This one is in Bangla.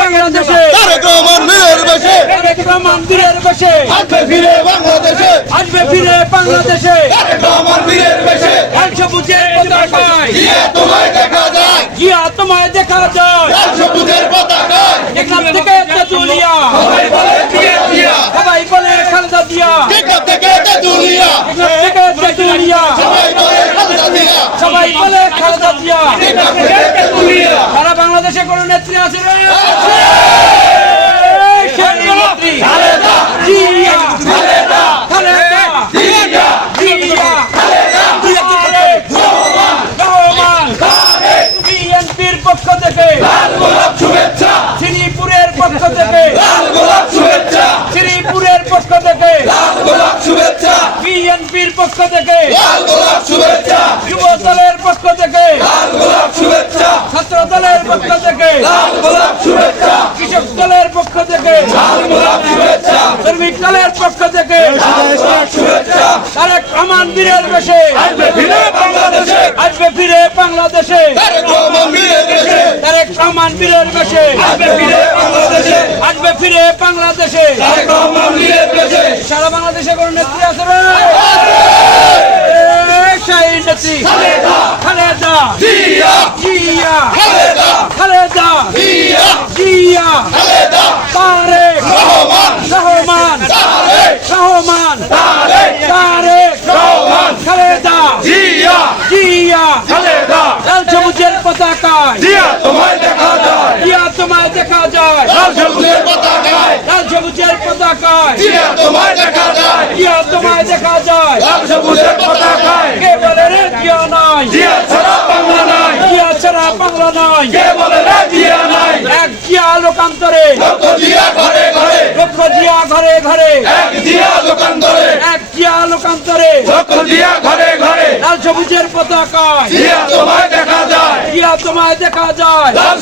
বাংলাদেশে। তারেক রহমান বীরের বেশে। তারেক রহমান বীরের বেশে। আসবে ফিরে বাংলাদেশে। আসবে ফিরে বাংলাদেশে। তারেক রহমান বীরের বেশে। লাল সবুজের পতাকায়। গিয়ে তোমায় দেখা যায়। গিয়া তোমায় দেখা যায়। লাল সবুজের পতাকায় টেকনাফ থেকে তেতুলিয়া। সবাই বলে দিয়ে দিয়া সবাই বলে খালেদা জিয়া টেকনাফ থেকে তেতুলিয়া। টেকনাফ থেকে তেতুলিয়া। সবাই বলে খালেদা জিয়া সবাই বলে খালেদা জিয়া টেকনাফ থেকে তেতুলিয়া সারা বাংলাদেশে কোন নেত্রী আছে রে সেই নেত্রী খালেদা জিয়া খালেদা খালেদা জিয়া জিয়া তারেক রহমান তারেক বিএনপির পক্ষ থেকে লাল গোলাপ শুভেচ্ছা শ্রীপুরের পক্ষ থেকে লাল গোলাপ শুভেচ্ছা শ্রীপুরের পক্ষ থেকে লাল গোলাপ শুভেচ্ছা বিএনপির পক্ষ থেকে লাল গোলাপ শুভেচ্ছা যুব দলের পক্ষ থেকে লাল গোলাপ শুভেচ্ছা ছাত্র দলের পক্ষ থেকে। লাল গোলাপ শুভেচ্ছা। কৃষক দলের পক্ষ থেকে। লাল গোলাপ শুভেচ্ছা। শ্রমিক দলের পক্ষ থেকে। লাল গোলাপ শুভেচ্ছা। তারেক রহমান বীরের বেশে। আসবে ফিরে বাংলাদেশে। আসবে ফিরে বাংলাদেশে। তারেক রহমান বীরের দেশে তারেক রহমান বীরের বেশে। আসবে ফিরে বাংলাদেশে। আসবে ফিরে বাংলাদেশে। তারেক রহমান বীরের দেশে সারা বাংলাদেশে কোন নেত্রী আছে রে? নেত্রী। খালেদা। খালেদা। জিয়া খালেদা খালেদা জিয়া জিয়া খালেদা তারেক রহমান রহমান রহমান তারেক তারেক রহমান খালেদা জিয়া জিয়া খালেদা লাল সবুজের পতাকায় জিয়া তোমায় দেখা যায় জিয়া তোমায় দেখা যায় লাল সবুজের পতাকায় লাল সবুজের পতাকায় জিয়া তোমায় দেখা যায় জিয়া তোমায় দেখা যায় লাল সবুজের পতাকায় কে বলে রে জিয়া নাই জিয়া ছাড়া বাংলা নাই ছাড়া বাংলা নাই কে বলে না জিয়া নাই? এক জিয়া লোকান্তরে। লক্ষ জিয়া ঘরে ঘরে। লক্ষ জিয়া ঘরে ঘরে। এক জিয়া দোকান ধরে এক জিয়া লোকান্তরে। লক্ষ জিয়া ঘরে ঘরে। লাল সবুজের পতাকায় জিয়া তোমায় দেখা যায়। জিয়া তোমায় দেখা যায়। লাল